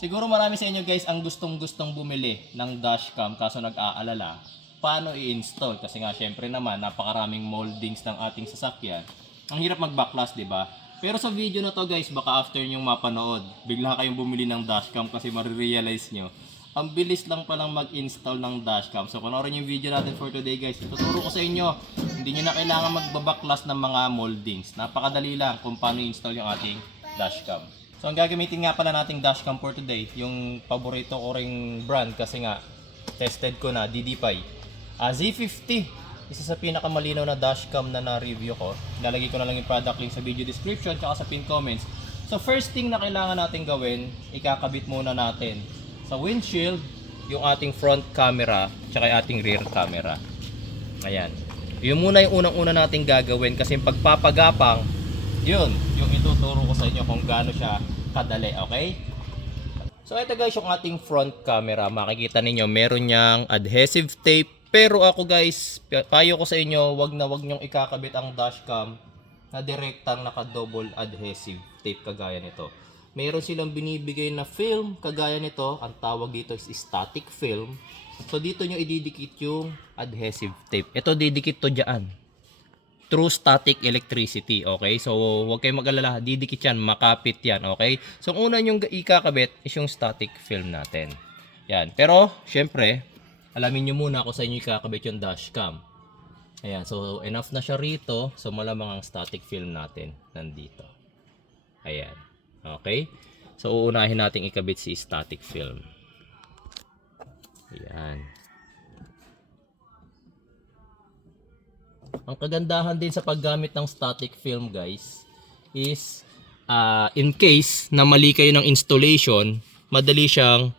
Siguro marami sa inyo guys ang gustong-gustong bumili ng dashcam kaso nag-aalala paano i-install kasi nga syempre naman napakaraming moldings ng ating sasakyan. Ang hirap mag-backlash, 'di ba? Pero sa video na to guys, baka after nyo mapanood, bigla kayong bumili ng dashcam kasi marirealize nyo ang bilis lang palang mag-install ng dashcam. So panoorin yung video natin for today guys. Ituturo ko sa inyo, hindi nyo na kailangan magbabaklas ng mga moldings. Napakadali lang kung paano i-install yung ating dashcam. So ang gagamitin nga pala nating dashcam for today, yung paborito ko ring brand kasi nga tested ko na, DD5. Z50, isa sa pinakamalinaw na dashcam na na-review ko. Lalagay ko na lang yung product link sa video description at sa pin comments. So first thing na kailangan natin gawin, ikakabit muna natin sa windshield yung ating front camera at yung ating rear camera. Ayan. Yun muna yung unang-una nating gagawin kasi yung pagpapagapang, yun, yung ituturo ko sa inyo kung gaano siya kadali, okay? So ito guys yung ating front camera. Makikita ninyo meron niyang adhesive tape. Pero ako guys, payo ko sa inyo, wag nyong ikakabit ang dashcam na direktang naka-double adhesive tape kagaya nito. Meron silang binibigay na film kagaya nito, ang tawag dito is static film. So dito nyo ididikit yung adhesive tape. Ito didikit to dyan. True static electricity, okay? So huwag kayong mag-alala, didikit yan, makapit yan, okay? So una nyong ikakabit is yung static film natin. Yan. Pero syempre, alamin nyo muna kung sa inyo ikakabit yung dashcam. Ayan, so enough na siya rito. So malamang ang static film natin nandito. Ayan. Okay? So uunahin natin ikabit si static film. Ayan. Ang kagandahan din sa paggamit ng static film guys is in case na mali kayo ng installation, madali siyang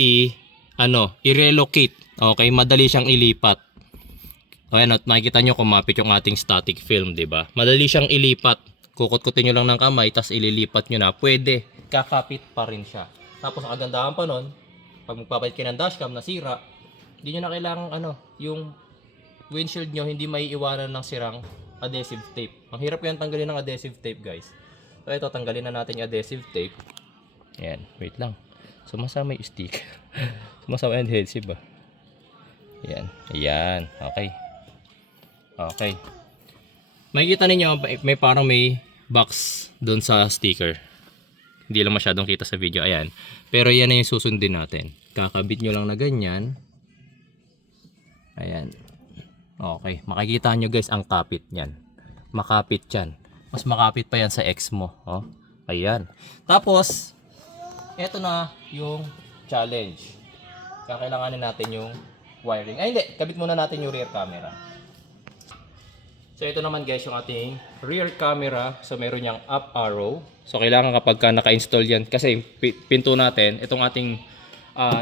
i-relocate. Okay, madali siyang ilipat. Ayan, at makikita nyo kumapit yung ating static film, 'di ba? Madali siyang ilipat. Kukut-kutin nyo lang ng kamay, tapos ililipat nyo na. Pwede, kakapit pa rin siya. Tapos ang kagandahan pa nun, pag magpapalit kayo ng dashcam na sira, hindi nyo na kailangan yung windshield nyo hindi maiiwanan ng sirang adhesive tape. Ang hirap yan tanggalin ng adhesive tape guys. So ito, tanggalin na natin yung adhesive tape. Ayan, wait lang. Sumasama yung sticker. Sumasama yung adhesive ba? Ayan, ayan, okay. Okay. Makikita ninyo, may parang may box doon sa sticker. Hindi lang masyadong kita sa video. Ayan. Pero yan na yung susundin natin. Kakabit nyo lang na ganyan. Ayan. Okay. Makikita nyo guys ang kapit niyan. Makapit yan. Mas makapit pa yan sa X mo. Oh. Ayan. Tapos, eto na yung challenge. Kakailanganin natin yung wiring. Ay hindi. Kabit muna natin yung rear camera. So ito naman guys yung ating rear camera. So meron niyang up arrow. So kailangan kapag ka naka-install yan, kasi pinto natin, itong ating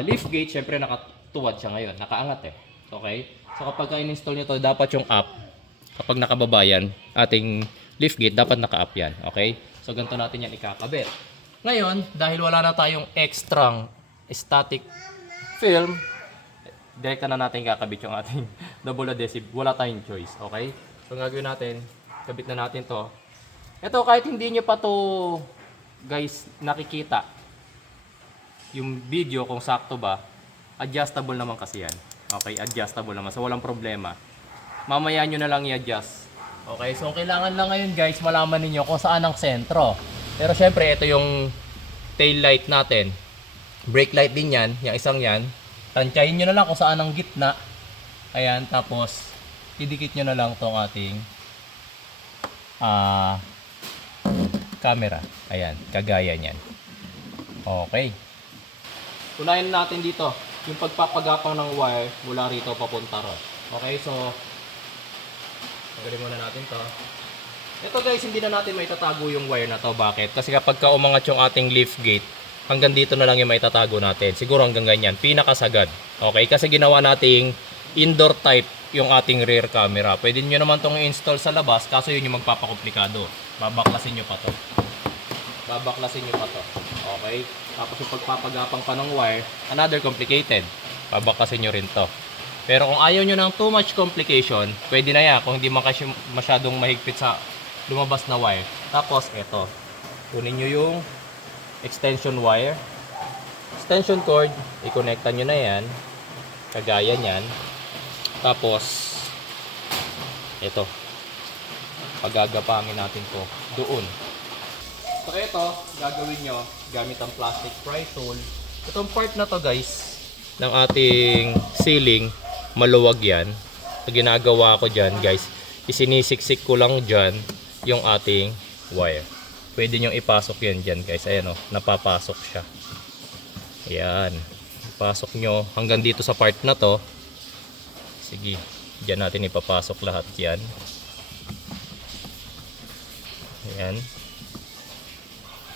lift gate, syempre nakatuwad siya ngayon, nakaangat eh. Okay? So kapag ka-install nyo to, dapat yung up, kapag nakababa yan, ating lift gate, dapat naka-up yan. Okay? So ganito natin yan ikakabit. Ngayon, dahil wala na tayong extra static film, direkta na natin kakabit yung ating double adhesive. Wala tayong choice. Okay? So ang gagawin natin, kabit na natin to. Ito kahit hindi nyo pa to guys nakikita yung video kung sakto ba, adjustable naman kasi yan. Okay, adjustable naman. So walang problema. Mamaya nyo na lang i-adjust. Okay, so kailangan lang ngayon guys malaman niyo kung saan ang sentro. Pero syempre ito yung tail light natin. Brake light din yan, yung isang yan. Tansyahin nyo na lang kung saan ang gitna. Ayan, tapos idikit nyo na lang tong ating camera. Ayan, kagaya nyan. Okay. Unahin natin dito yung pagpapagapang ng wire mula rito papunta ro. Okay, so tanggalin muna natin to. Ito guys, hindi na natin maitatago yung wire na to. Bakit? Kasi kapag ka umangat yung ating lift gate, hanggang dito na lang yung maitatago natin. Siguro hanggang ganyan, pinakasagad. Okay, kasi ginawa nating indoor type yung ating rear camera. Pwede nyo naman itong i-install sa labas, kaso yun yung magpapakomplikado. Babaklasin nyo pa to. Babaklasin nyo pa to. Okay? Tapos yung pagpapagapang pa ng wire, another complicated. Babaklasin nyo rin to. Pero kung ayaw nyo ng too much complication, pwede na yan. Kung hindi man kasi masyadong mahigpit sa lumabas na wire. Tapos eto, kunin nyo yung extension wire. Extension cord, i-connectan nyo na yan. Kagaya nyan. Tapos, ito. Pagagapangin natin to doon. So ito, gagawin nyo gamit ang plastic pry tool. Itong part na to guys, ng ating ceiling, maluwag yan. So ginagawa ko dyan guys, isinisiksik ko lang dyan yung ating wire. Pwede nyo ipasok yan dyan guys. Ayan o, napapasok siya. Ayan. Ipasok nyo hanggang dito sa part na to. Sige, dyan natin ipapasok lahat yan. Ayan.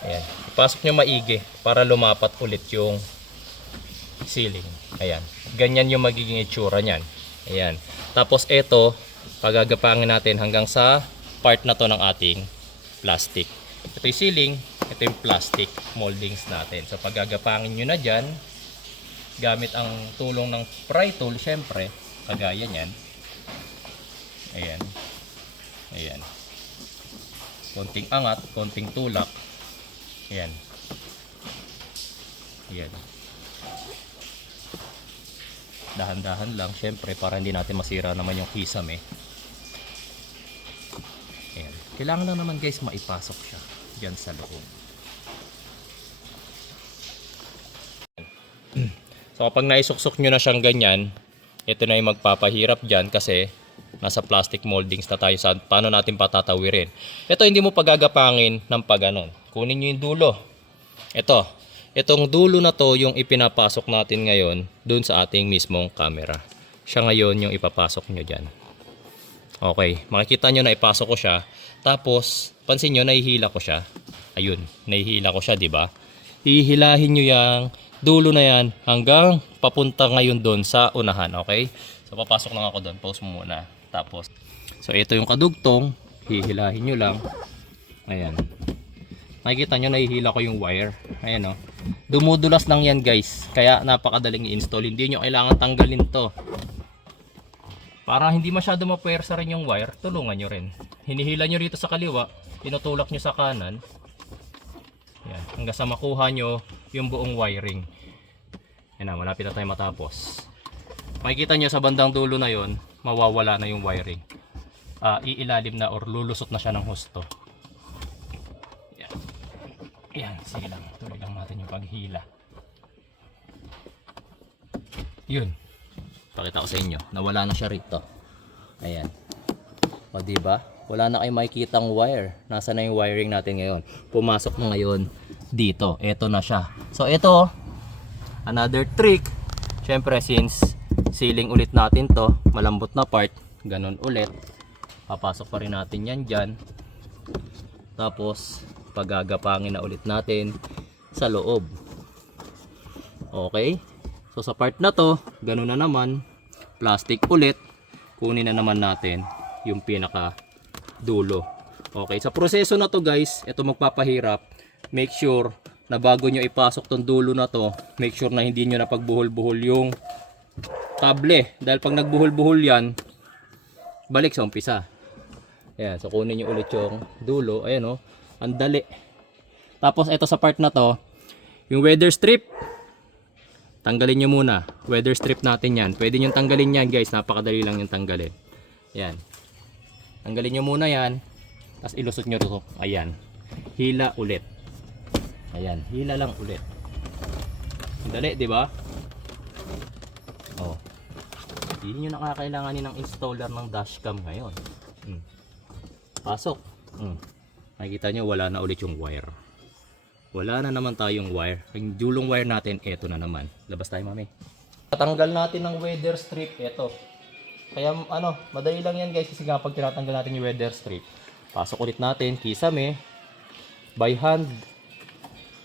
Ayan. Ipasok nyo maigi para lumapat ulit yung ceiling. Ayan. Ganyan yung magiging itsura nyan. Ayan. Tapos ito, pagagapangin natin hanggang sa part na to ng ating plastic. Ito yung ceiling, ito yung plastic moldings natin. So pagagapangin nyo na dyan, gamit ang tulong ng pry tool, syempre, kagaya nyan. Ayan. Ayan. Konting angat, konting tulak. Ayan. Ayan. Dahan-dahan lang, syempre, para hindi natin masira naman yung kisame. Ayan. Kailangan lang naman guys maipasok siya dyan sa loob. So kapag naisuksok nyo na siyang ganyan, ito na yung magpapahirap dyan kasi nasa plastic moldings na tayo sa paano natin patatawirin. Ito hindi mo pagagapangin ng paganon. Kunin nyo yung dulo. Itong dulo na to yung ipinapasok natin ngayon dun sa ating mismong camera. Siya ngayon yung ipapasok nyo dyan. Okay, makikita nyo na ipasok ko siya. Tapos, pansin nyo, nahihila ko siya. Ayun, nahihila ko siya, di ba? Hihilahin nyo yung dulo na yan hanggang papunta ngayon dun sa unahan, okay? So, papasok lang ako dun. Pause mo muna. Tapos, so ito yung kadugtong. Hihilahin nyo lang. Ayan. Nakikita nyo, nahihila ko yung wire. Ayan o. Dumudulas lang yan guys. Kaya napakadaling i-install. Hindi nyo kailangan tanggalin to. Para hindi masyado mapuwersa rin yung wire, tulungan nyo rin. Hinihila nyo rito sa kaliwa. Tinutulak nyo sa kanan. Ayan. Hanggang sa makuha nyo yung buong wiring. Ayan na, malapit na tayo matapos. Makikita nyo sa bandang dulo na yon, mawawala na yung wiring. Iilalim na or lulusot na siya ng husto. Yan, sige lang. Tuloy lang natin yung paghila. Yun. Pakita ko sa inyo. Nawala na siya rito. Ayan. O diba? Wala na kayong makikitang wire. Nasa na yung wiring natin ngayon. Pumasok na ngayon dito. Ito na siya. So ito, another trick. Siyempre since ceiling ulit natin to, malambot na part, ganun ulit. Papasok pa rin natin yan dyan. Tapos pagagapangin na ulit natin sa loob. Okay? So sa part na to, ganun na naman, plastic ulit, kunin na naman natin yung pinaka dulo. Okay, sa proseso na to guys, ito magpapahirap. Make sure na bago nyo ipasok tong dulo na to, make sure na hindi nyo na pagbuhol-buhol yung kable. Dahil pag nagbuhol-buhol yan, balik sa umpisa. Ayan, so kunin nyo ulit yung dulo. Ayan o. Ang dali. Tapos ito sa part na to, yung weather strip, tanggalin nyo muna. Weather strip natin yan. Pwede nyo tanggalin yan guys. Napakadali lang yung tanggalin. Yan. Tanggalin nyo muna yan. Tapos ilusot nyo to. Ayan. Hila ulit. Ayan. Hila lang ulit. Ang dali, di ba? Oh. Hindi nyo nakakailanganin ng installer ng dashcam ngayon. Pasok. Nakikita nyo wala na ulit yung wire. Wala na naman tayong wire. Yung dulong wire natin, eto na naman. Labas tayo mami. Tatanggal natin ng weather strip, eto. Kaya ano, madali lang yan guys kasi kapag tinatanggal natin yung weather strip, pasok ulit natin, kisame, by hand.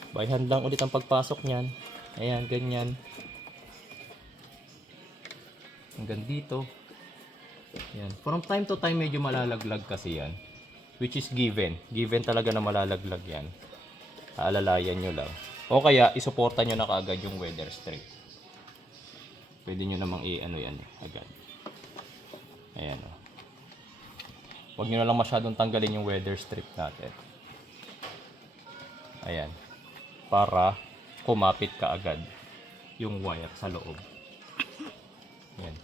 By hand lang ulit ang pagpasok niyan. Ayan, ganyan. Hanggang dito. Ayan. From time to time medyo malalaglag kasi yan. Which is given. Given talaga na malalaglag yan. Aalalayan nyo lang. O kaya, isuporta nyo na kaagad yung weather strip. Pwede nyo namang i-ano yan agad. Ayan o. Huwag nyo na lang masyadong tanggalin yung weather strip natin. Ayan. Para kumapit ka agad yung wire sa loob. Yan.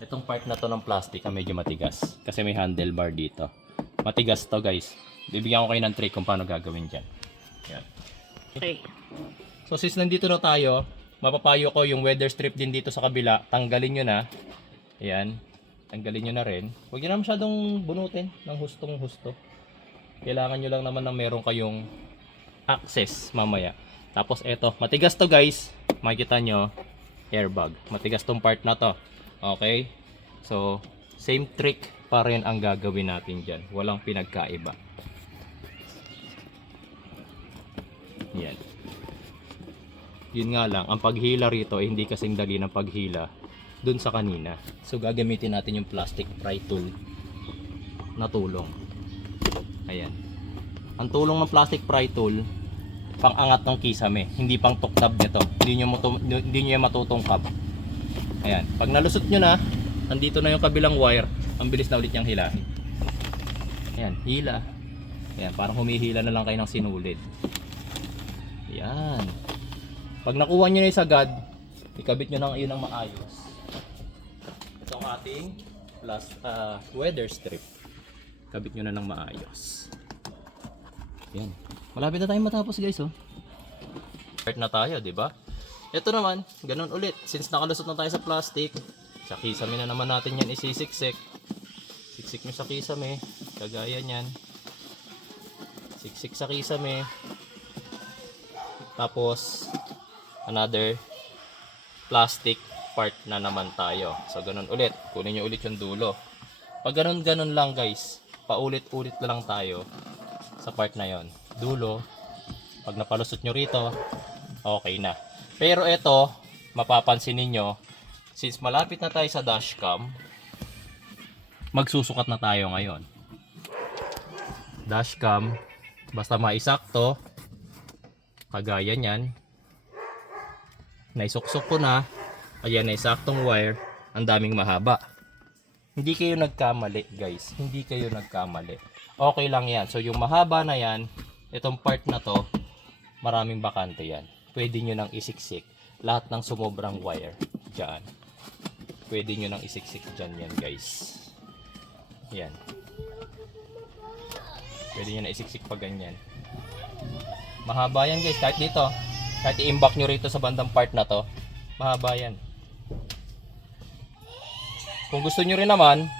Itong part na to ng plastic medyo matigas kasi may handlebar dito. Matigas to guys. Bibigyan ko kayo ng trick kung paano gagawin dyan. Yan. Okay. So since nandito na tayo, mapapayo ko yung weather strip din dito sa kabila. Tanggalin nyo na. Ayan. Tanggalin nyo na rin. Huwag nyo na masyadong bunutin ng hustong-husto. Kailangan nyo lang naman na meron kayong access mamaya. Tapos eto, matigas to guys. Makikita nyo, airbag. Matigas tong part na to. Okay? So, same trick pa rin ang gagawin natin dyan. Walang pinagkaiba. Yan. Yun nga lang, ang paghila rito ay hindi kasing dali ng paghila dun sa kanina. So, gagamitin natin yung plastic pry tool na tulong. Ayan. Ang tulong ng plastic pry tool, pang-angat ng kisame, hindi pang tuktab nito. Hindi nyo matutungkap. Ayan. Pag nalusot nyo na, andito na yung kabilang wire, ang bilis na ulit niyang hilahin. Ayan, hila. Ayan, parang humihila na lang kayo ng sinulid. Ayan. Pag nakuha nyo na yung sagad, ikabit nyo na yun ng maayos. Itong ating weather strip. Kabit nyo na ng maayos. Yan. Malapit na tayong matapos guys, oh. Start na tayo, di ba? Ito naman, ganun ulit. Since nakalusot na tayo sa plastic, sa kisame na naman natin yan isisiksik. Siksik nyo sa kisame, kagaya nyan. Siksik sa kisame. Tapos, another plastic part na naman tayo. So, ganun ulit. Kunin nyo ulit yung dulo. Pag ganun-ganun lang guys, paulit-ulit na lang tayo sa part na yon. Dulo, pag napalusot nyo rito, okay na. Pero ito, mapapansin ninyo, since malapit na tayo sa dashcam, magsusukat na tayo ngayon. Dashcam, basta maisakto, kagaya nyan, naisuksok ko na, ayan na isaktong wire, ang daming mahaba. Hindi kayo nagkamali guys, hindi kayo nagkamali. Okay lang yan. So yung mahaba na yan, itong part na to, maraming bakante yan. Pwede nyo nang isiksik lahat ng sumobrang wire dyan. Pwede nyo nang isiksik dyan yan guys. Yan. Pwede nyo na isiksik pa ganyan. Mahaba yan guys, kahit dito. Kahit i-imbak nyo rito sa bandang part na to, mahaba yan. Kung gusto nyo rin naman,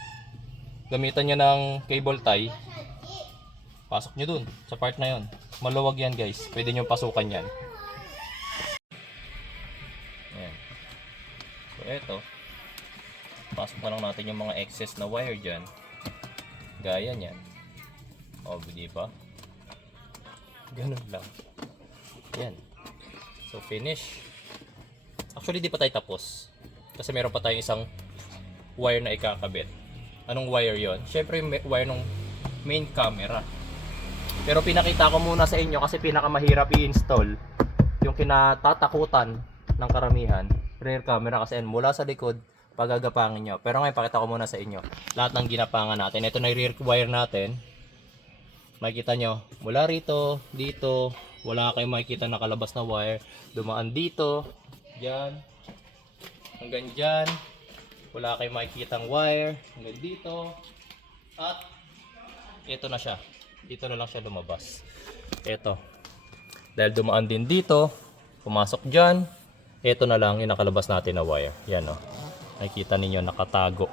gamitan nyo ng cable tie, pasok nyo dun sa part na yon. Maluwag yan guys, pwede nyo pasukan yan. Ayan. So eto, pasok na lang natin yung mga excess na wire dyan. Gaya nyan. O, di ba? Ganun lang. Yan. So finish. Actually di pa tayo tapos. Kasi meron pa tayong isang wire na ikakabit. Anong wire yon? Syempre yung wire ng main camera. Pero pinakita ko muna sa inyo kasi pinakamahirap i-install yung kinatatakutan ng karamihan, rear camera, kasi mula sa likod pagagapangin nyo. Pero ngayon pakita ko muna sa inyo lahat ng ginapangan natin. Ito na yung rear wire natin. Makikita nyo mula rito, dito, wala kayong makikita nakalabas na wire. Dumaan dito, dyan, hanggang dyan. Wala kayong makikitang wire hanggang dito. At ito na siya. Dito na lang siya lumabas. Ito. Dahil dumaan din dito, pumasok dyan. Ito na lang yung nakalabas natin na wire. Yan o. Nakikita ninyo nakatago.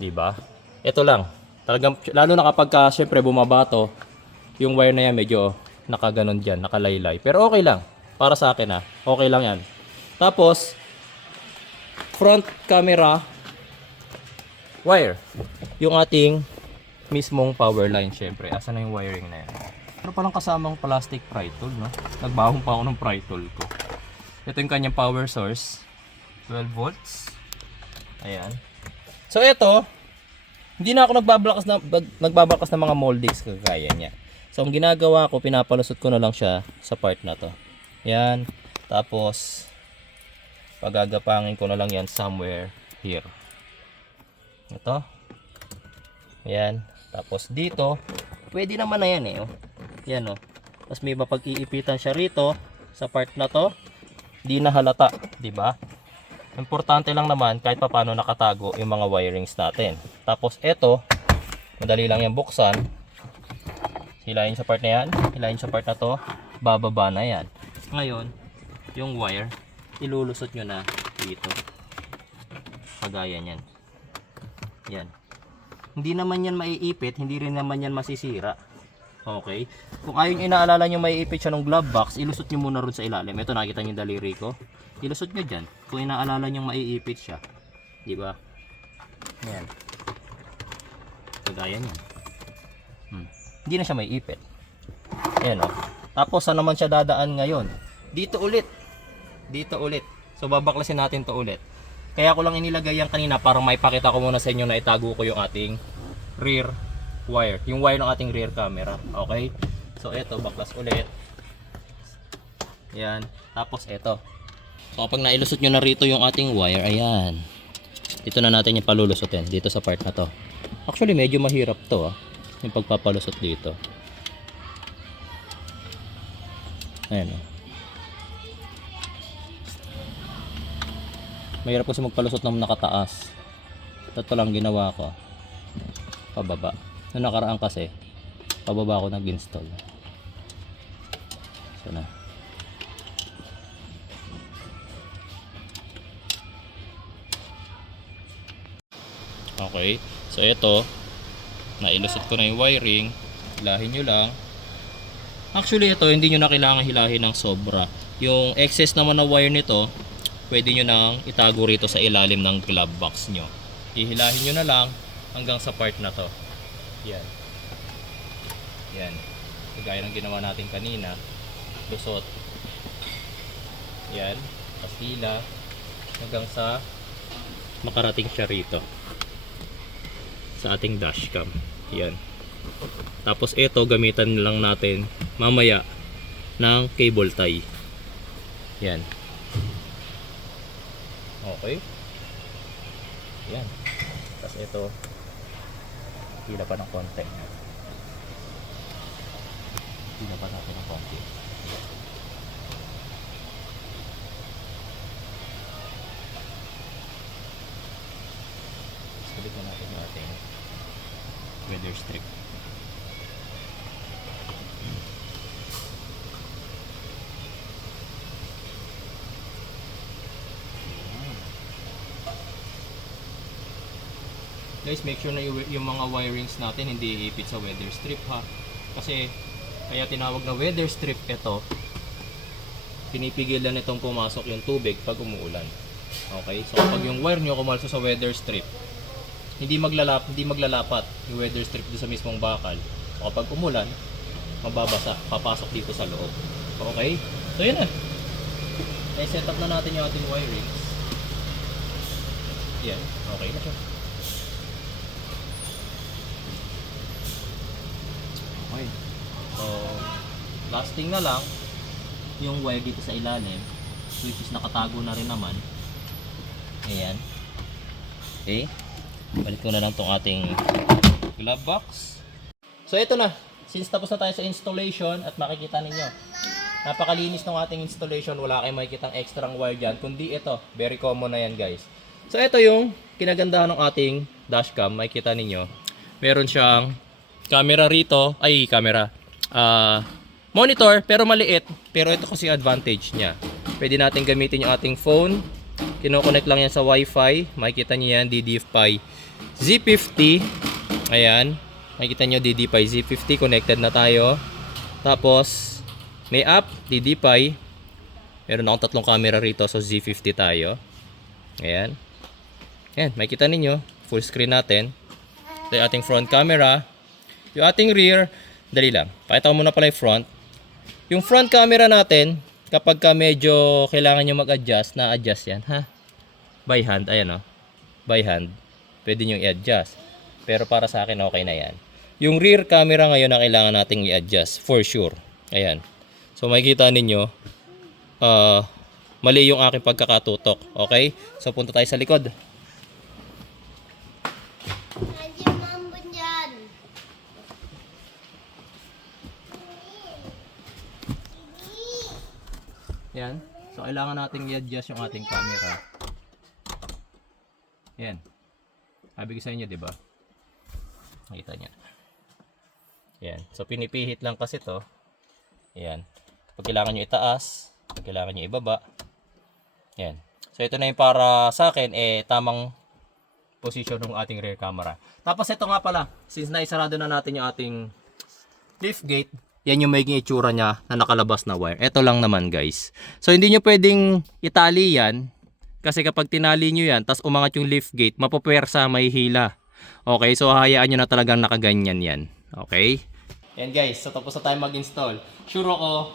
Diba? Ito lang. Talagang, lalo na kapag syempre bumaba to, yung wire na yan medyo nakaganon dyan, nakalaylay. Pero okay lang. Para sa akin okay lang yan. Tapos, front camera wire. Yung ating mismong power line syempre. Asa na yung wiring na yan? Pero palang kasamang plastic pry tool, no? Nagbahong pa ako ng pry tool ko. Ito yung kanyang power source. 12 volts. Ayan. So ito, hindi na ako nagbabalakas ng mga moldings kagaya niya. So ang ginagawa ko, pinapalusot ko na lang siya sa part na to. Yan. Tapos pagagapangin ko na lang yan somewhere here. Ito. Yan. Tapos dito, pwede naman na yan oh. Yan oh. Tapos may mapag-iipitan siya rito sa part na to. Di na halata, di ba? Importante lang naman kahit papaano nakatago yung mga wirings natin. Tapos ito, madali lang yung buksan. Hilahin sa part na yan, hilahin sa part na to, bababa na yan. Ngayon, yung wire, ilulusot nyo na dito. Kagaya niyan. Yan. Hindi naman yan maiipit, hindi rin naman yan masisira. Okay? Kung ayaw nyo inaalala nyo maiipit siya ng glove box, ilusot nyo muna ron sa ilalim. Ito nakita nyo yung daliri ko. Ilusot nyo dyan. Kung inaalala nyo maiipit siya. Di ba? Yan. Kagaya niyan. Hindi na siya maiipit. Ayan o. Tapos saan naman siya dadaan ngayon? Dito ulit. Dito ulit. So babaklasin natin to ulit. Kaya ko lang inilagay yan kanina para maipakita ko muna sa inyo na itago ko yung ating rear wire. Yung wire ng ating rear camera. Okay? So eto, baklas ulit. Yan. Tapos eto. So kapag nailusot nyo na rito yung ating wire, ayan. Dito na natin yung palulusotin. Dito sa part na to. Actually medyo mahirap to yung pagpapalusot dito. Ayan o. Mahirap kasi magpalusot ng nakataas. Ito lang ginawa ko. Pababa. Noong nakaraan kasi, pababa ako nag-install. So na. Okay. So ito, nailusot ko na yung wiring. Hilahin nyo lang. Actually ito, hindi nyo na kailangan hilahin ng sobra. Yung excess naman na wire nito, pwede nyo nang itago rito sa ilalim ng glove box nyo. Ihilahin nyo na lang hanggang sa part na to. Yan. Yan. Kagaya ng ginawa natin kanina. Lusot. Yan. Pastila. Hanggang sa makarating siya rito. Sa ating dashcam. Yan. Tapos ito gamitan lang natin mamaya ng cable tie. Yan. Okay. Yan. Tapos ito hila pa ng konti. Hila pa natin ng konti. Sulit na natin yung ating weather strip. Guys, make sure na yung mga wirings natin hindi iipit sa weather strip ha. Kasi kaya tinawag na weather strip ito. Pinipigilan itong pumasok yung tubig pag umuulan. Okay? So kapag yung wire nyo kumalso sa weather strip, hindi maglalapat yung weather strip doon sa mismong bakal. So kapag umulan, mababasa, papasok dito sa loob. Okay? So yun na. I-set up na natin yung ating wirings. Yan. Okay na siya. Okay. So, last thing na lang, yung wire dito sa ilalim, which is nakatago na rin naman. Ayan. Okay. Balik ko na lang tong ating glove box. So, ito na. Since tapos na tayo sa installation at makikita ninyo, napakalinis ng ating installation. Wala kayong makikitang extra wire dyan. Kundi ito, very common na yan guys. So, ito yung kinagandahan ng ating dashcam. Makikita ninyo, meron siyang camera rito, monitor pero maliit, pero ito kasi advantage niya. Pwede natin gamitin yung ating phone. Kino-connect lang yan sa Wi-Fi. Makikita niyo yan, DD-Pi Z50. Ayan. Makikita niyo DD-Pi Z50 connected na tayo. Tapos may app DD-Pi. Meron akong tatlong camera rito, so Z50 tayo. Ayan. Ayan, makikita niyo full screen natin. Ito yung ating front camera. Yung ating rear, dali lang. Pakita ko muna pala yung front. Yung front camera natin, kapag ka medyo kailangan nyo mag-adjust, na-adjust yan, ha? By hand, ayan o. By hand. Pwede nyo i-adjust. Pero para sa akin, okay na yan. Yung rear camera ngayon na kailangan nating i-adjust, for sure. Ayan. So, makikita ninyo, mali yung aking pagkakatutok. Okay? So, punta tayo sa likod. Yan. So, kailangan natin i-adjust yung ating camera. Yan. Sabi ko sa inyo, di ba? Nakita niya. Yan. So, pinipihit lang kasi to. Yan. Pag kailangan nyo itaas, pag kailangan nyo ibaba. Yan. So, ito na yung para sa akin, tamang position ng ating rear camera. Tapos, ito nga pala. Since naisarado na natin yung ating lift gate, yan yung magiging itsura niya na nakalabas na wire. Ito lang naman guys. So hindi nyo pwedeng itali yan. Kasi kapag tinali nyo yan, tas umangat yung lift gate, mapupwersa, may hila. Okay, so hayaan nyo na talagang nakaganyan yan. Okay? Yan guys, so tapos na tayo mag-install. Sure ako,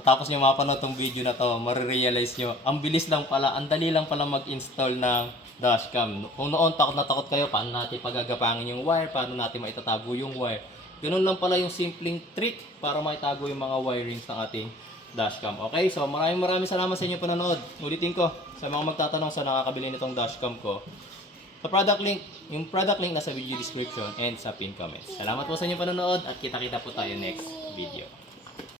tapos nyo mapanood tong video na to, marirealize nyo, ang bilis lang pala, ang dali lang pala mag-install ng dashcam. Kung noon takot na takot kayo, paano natin pagagapangin yung wire, paano natin maitatago yung wire. Ganun lang pala yung simpleng trick para maitago yung mga wirings ng ating dashcam. Okay, so maraming salamat sa inyo panonood. Ulitin ko, sa mga magtatanong sa nakakabili nitong dashcam ko, sa product link, yung product link nasa video description and sa pin comments. Salamat po sa inyo panonood at kita-kita po tayo next video.